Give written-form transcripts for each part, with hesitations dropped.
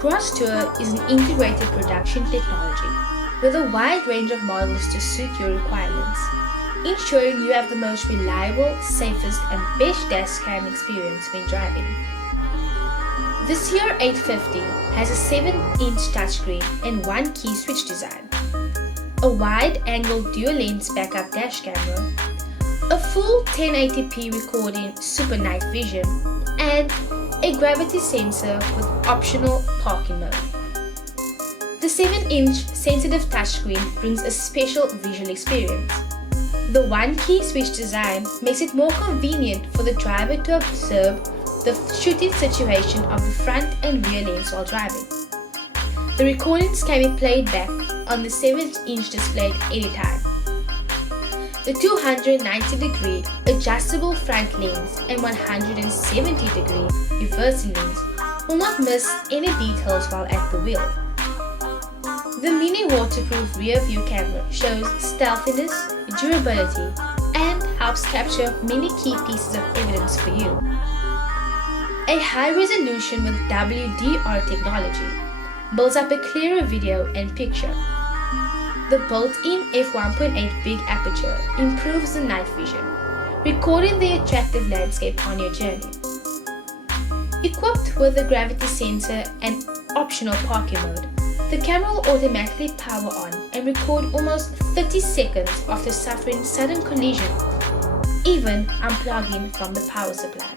Crosstour is an integrated production technology with a wide range of models to suit your requirements, ensuring you have the most reliable, safest and best dashcam experience when driving. The CR850 has a 7-inch touchscreen and one key switch design, a wide-angle dual-lens backup dash camera, a full 1080p recording super night vision, and a gravity sensor with optional parking mode. The 7-inch sensitive touchscreen brings a special visual experience. The one-key switch design makes it more convenient for the driver to observe the shooting situation of the front and rear lens while driving. The recordings can be played back on the 7-inch display at any time. The 290-degree adjustable front lens and 170-degree reversing lens will not miss any details while at the wheel. The mini waterproof rear view camera shows stealthiness, durability, and helps capture many key pieces of evidence for you. A high resolution with WDR technology builds up a clearer video and picture. The built-in f1.8 big aperture improves the night vision, recording the attractive landscape on your journey. Equipped with a gravity sensor and optional parking mode, the camera will automatically power on and record almost 30 seconds after suffering sudden collision, even unplugging from the power supply.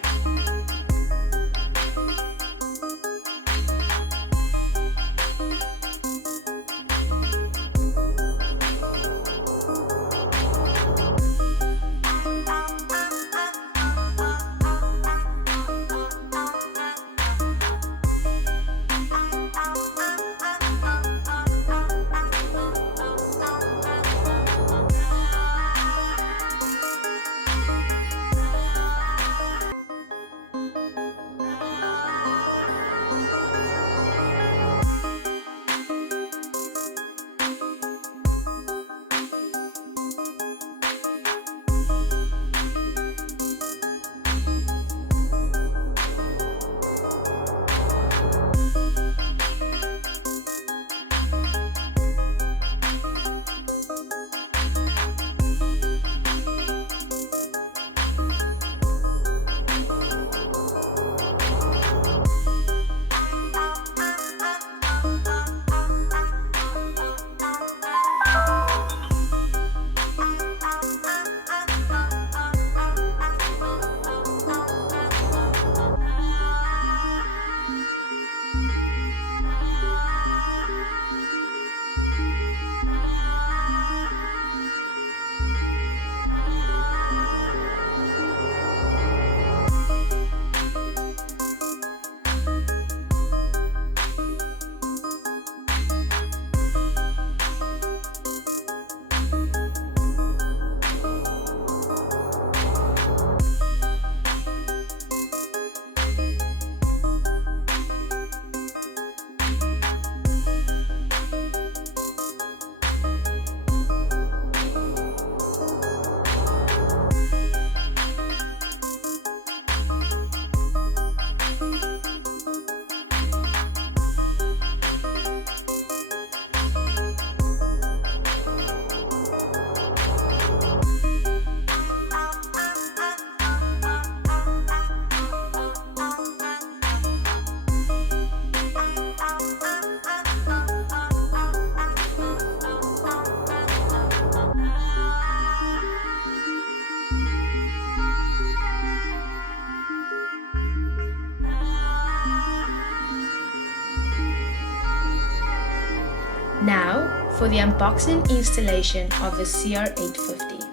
Now for the unboxing installation of the CR850.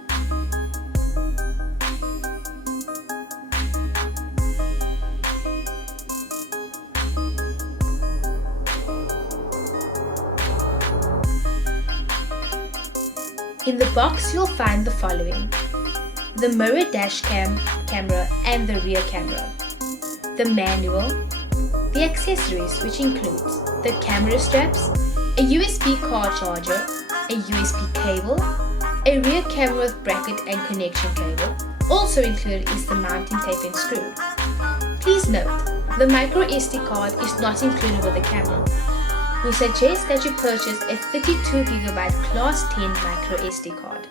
In the box you'll find the following: the mirror dash camera and the rear camera, the manual, the accessories which includes the camera straps, a USB car charger, a USB cable, a rear camera with bracket and connection cable. Also included is the mounting tape and screw. Please note, The micro SD card is not included with the camera. We suggest that you purchase a 32GB Class 10 micro SD card.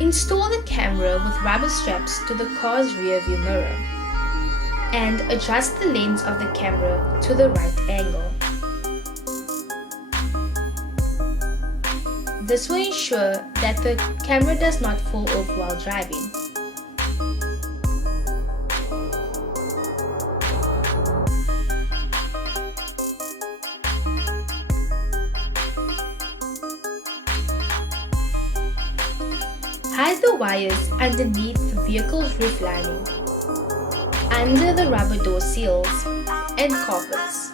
Install the camera with rubber straps to the car's rear view mirror and adjust the lens of the camera to the right angle. This will ensure that the camera does not fall off while driving. Hide the wires underneath the vehicle's roof lining, under the rubber door seals and carpets.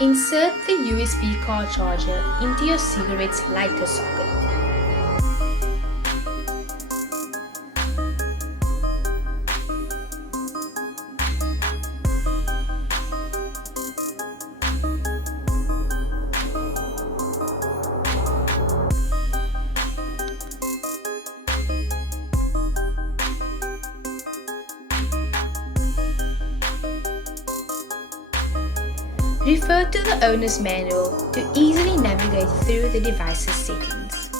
Insert the USB car charger into your cigarette's lighter socket. Refer to the owner's manual to easily navigate through the device's settings.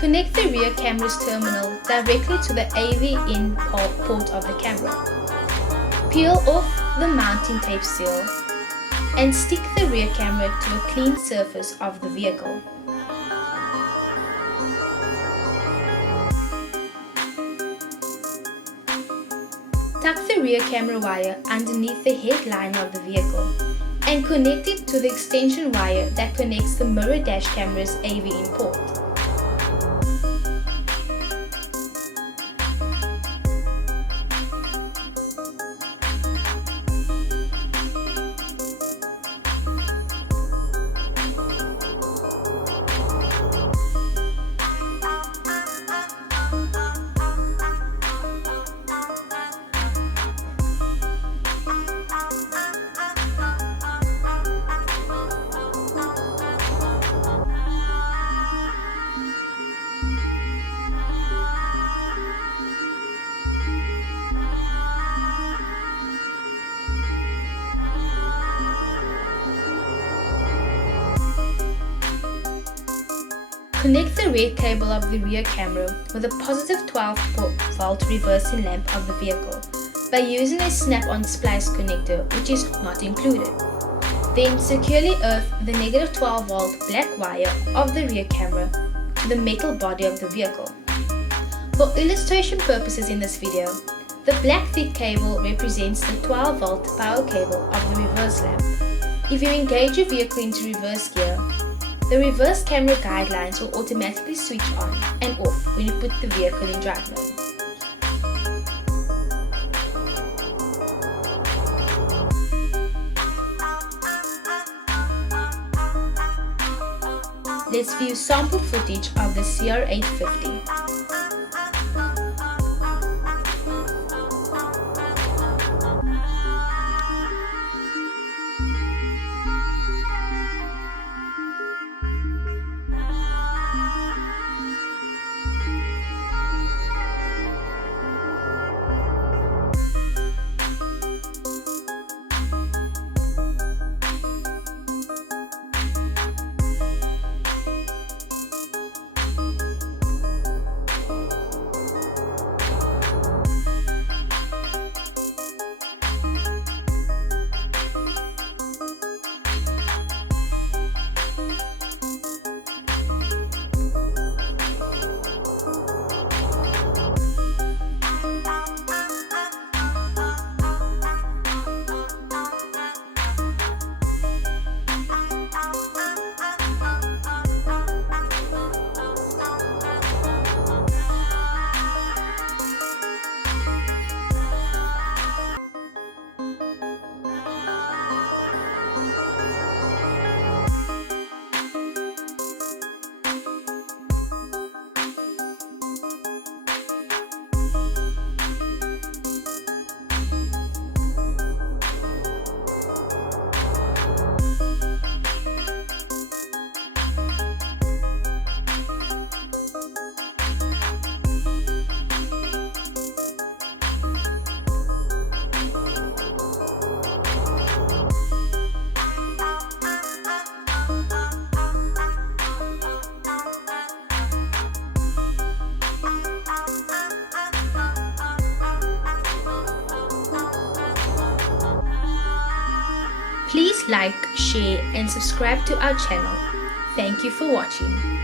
Connect the rear camera's terminal directly to the AV-in port of the camera. Peel off the mounting tape seal and stick the rear camera to a clean surface of the vehicle. Tuck the rear camera wire underneath the headline of the vehicle and connect it to the extension wire that connects the mirror dash camera's AV-in port. Connect the red cable of the rear camera with a positive 12-volt reversing lamp of the vehicle by using a snap-on splice connector, which is not included. Then securely earth the negative 12-volt black wire of the rear camera to the metal body of the vehicle. For illustration purposes in this video, the black thick cable represents the 12-volt power cable of the reverse lamp. If you engage your vehicle into reverse gear, the reverse camera guidelines will automatically switch on and off when you put the vehicle in drive mode. Let's view sample footage of the CR850. Please like, share and subscribe to our channel. Thank you for watching.